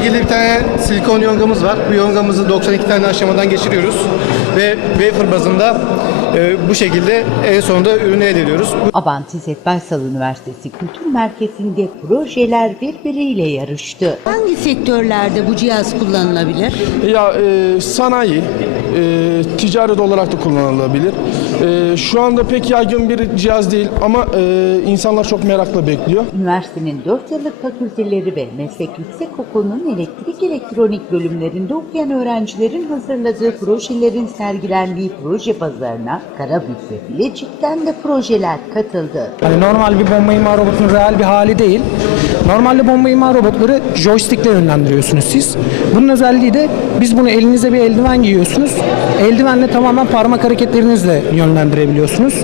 şekilde bir tane silikon yongamız var. Bu yongamızı 92 tane aşamadan geçiriyoruz. Ve wafer bazında e, bu şekilde en sonunda ürünü elde ediyoruz. Abant İzzet Baysal Üniversitesi Kültür Merkezi'nde projeler birbiriyle yarıştı. Hangi sektörlerde bu cihaz kullanılabilir? Ya e, sanayi, e, ticaret olarak da kullanılabilir. E, şu anda pek yaygın bir cihaz değil ama e, insanlar çok merakla bekliyor. Üniversitenin 4 yıllık fakülteleri ve meslek yüksekokulunun elektrik elektronik bölümlerinde okuyan öğrencilerin hazırladığı projelerin sergilendiği proje pazarına Karabük ve Bilecik'ten de projeler katıldı. Hani normal bir bomba imha robotunun real bir hali değil. Normalde bomba imha robotları joystickle yönlendiriyorsunuz siz. Bunun özelliği de biz bunu elinize bir eldiven giyiyorsunuz. Eldivenle tamamen parmak hareketlerinizle yönlendirebiliyorsunuz.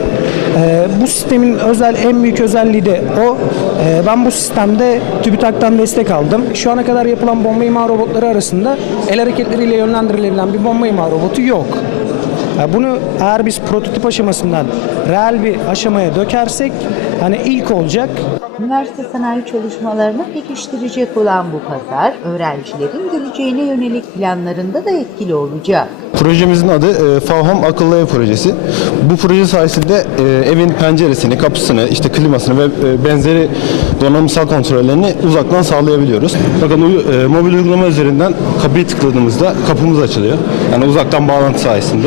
Ee, bu sistemin özel en büyük özelliği de o. Ee, ben bu sistemde TÜBİTAK'tan destek aldım. Şu ana kadar yapılan bomba imha robotları arasında el hareketleriyle yönlendirilebilen bir bomba imha robotu yok. Bunu eğer biz prototip aşamasından reel bir aşamaya dökersek hani ilk olacak. Üniversite sanayi çalışmalarını pekiştirecek olan bu pazar, öğrencilerin geleceğine yönelik planlarında da etkili olacak. Projemizin adı e, Favham Akıllı Ev Projesi. Bu proje sayesinde e, evin penceresini, kapısını, işte klimasını ve e, benzeri donanımsal kontrollerini uzaktan sağlayabiliyoruz. Bakın uy- e, mobil uygulama üzerinden kapıyı tıkladığımızda kapımız açılıyor. Yani uzaktan bağlantı sayesinde.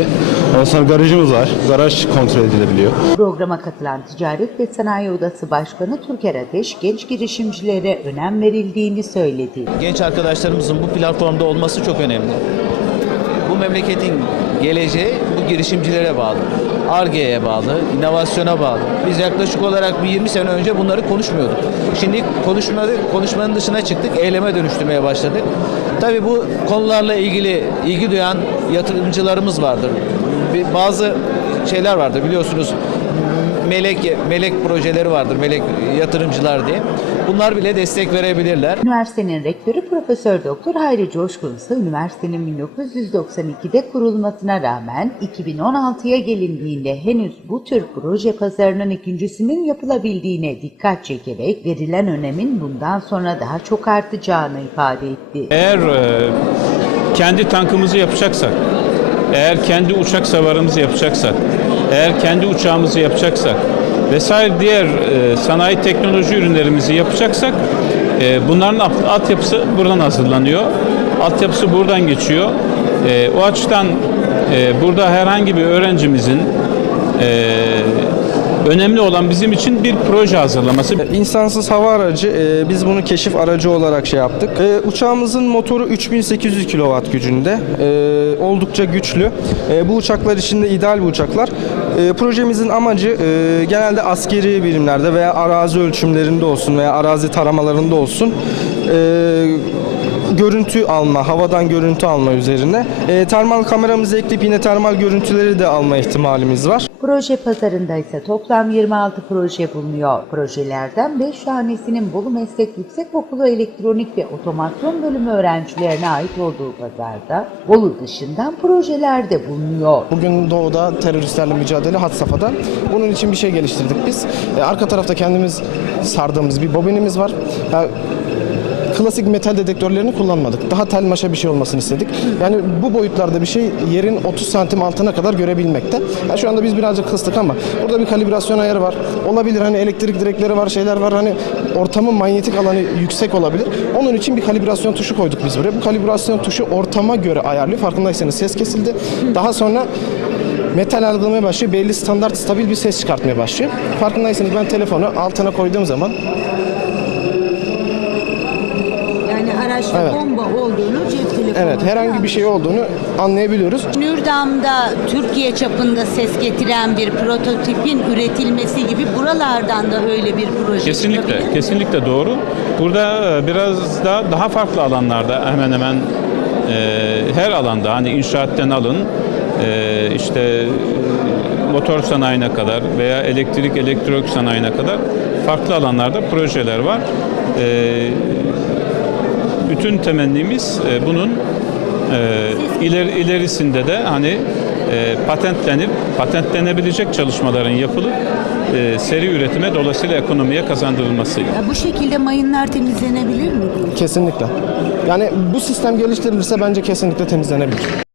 Ondan sonra garajımız var. Garaj kontrol edilebiliyor. Programa katılan Ticaret ve Sanayi Odası Başkanı Türker Ateş, genç girişimcilere önem verildiğini söyledi. genç arkadaşlarımızın bu platformda olması çok önemli. Memleketin geleceği bu girişimcilere bağlı. ARGE'ye bağlı, inovasyona bağlı. Biz yaklaşık olarak bir 20 sene önce bunları konuşmuyorduk. Şimdi konuşmadı, konuşmanın dışına çıktık, eyleme dönüştürmeye başladık. Tabii bu konularla ilgili ilgi duyan yatırımcılarımız vardır. Bazı şeyler vardır biliyorsunuz melek melek projeleri vardır, melek yatırımcılar diye. Bunlar bile destek verebilirler. Üniversitenin rektörü Profesör Doktor Hayri Coşkun ise üniversitenin 1992'de kurulmasına rağmen 2016'ya gelindiğinde henüz bu tür proje pazarının ikincisinin yapılabildiğine dikkat çekerek verilen önemin bundan sonra daha çok artacağını ifade etti. Eğer e, kendi tankımızı yapacaksak, eğer kendi uçak savarımızı yapacaksak, eğer kendi uçağımızı yapacaksak vesaire diğer e, sanayi teknoloji ürünlerimizi yapacaksak e, bunların alt- altyapısı buradan hazırlanıyor. Altyapısı buradan geçiyor. E, o açıdan e, burada herhangi bir öğrencimizin e, önemli olan bizim için bir proje hazırlaması. İnsansız hava aracı, e, biz bunu keşif aracı olarak şey yaptık. E, uçağımızın motoru 3800 kW gücünde, E, oldukça güçlü. E, bu uçaklar için de ideal bu uçaklar. E, projemizin amacı e, genelde askeri birimlerde veya arazi ölçümlerinde olsun veya arazi taramalarında olsun. E, görüntü alma, havadan görüntü alma üzerine. E, termal kameramızı ekleyip yine termal görüntüleri de alma ihtimalimiz var. Proje pazarında ise toplam 26 proje bulunuyor. Projelerden 5 tanesinin Bolu Meslek Yüksekokulu Elektronik ve Otomasyon Bölümü öğrencilerine ait olduğu pazarda Bolu dışından projeler de bulunuyor. Bugün doğuda teröristlerle mücadele had safhada. Bunun için bir şey geliştirdik biz. E, arka tarafta kendimiz sardığımız bir bobinimiz var. Ya, klasik metal dedektörlerini kullanmadık. Daha tel maşa bir şey olmasını istedik. Yani bu boyutlarda bir şey yerin 30 santim altına kadar görebilmekte. Ya şu anda biz birazcık kıstık ama burada bir kalibrasyon ayarı var. Olabilir hani elektrik direkleri var, şeyler var. Hani ortamın manyetik alanı yüksek olabilir. Onun için bir kalibrasyon tuşu koyduk biz buraya. Bu kalibrasyon tuşu ortama göre ayarlıyor. Farkındaysanız ses kesildi. Daha sonra metal algılamaya başlıyor. Belli standart stabil bir ses çıkartmaya başlıyor. Farkındaysanız ben telefonu altına koyduğum zaman araçta Evet. bomba olduğunu cep telefonu. evet herhangi bir şey olduğunu anlayabiliyoruz. Nürdam'da Türkiye çapında ses getiren bir prototipin üretilmesi gibi buralardan da öyle bir proje Kesinlikle, kesinlikle doğru. Burada e, biraz da daha farklı alanlarda hemen hemen e, her alanda hani inşaatten alın e, işte e, motor sanayine kadar veya elektrik elektronik sanayine kadar farklı alanlarda projeler var. E, bütün temennimiz e, bunun e, ileri, ilerisinde de hani e, patentlenip patentlenebilecek çalışmaların yapılıp e, seri üretime dolayısıyla ekonomiye kazandırılması. Ya bu şekilde mayınlar temizlenebilir mi? Kesinlikle. Yani bu sistem geliştirilirse bence kesinlikle temizlenebilir.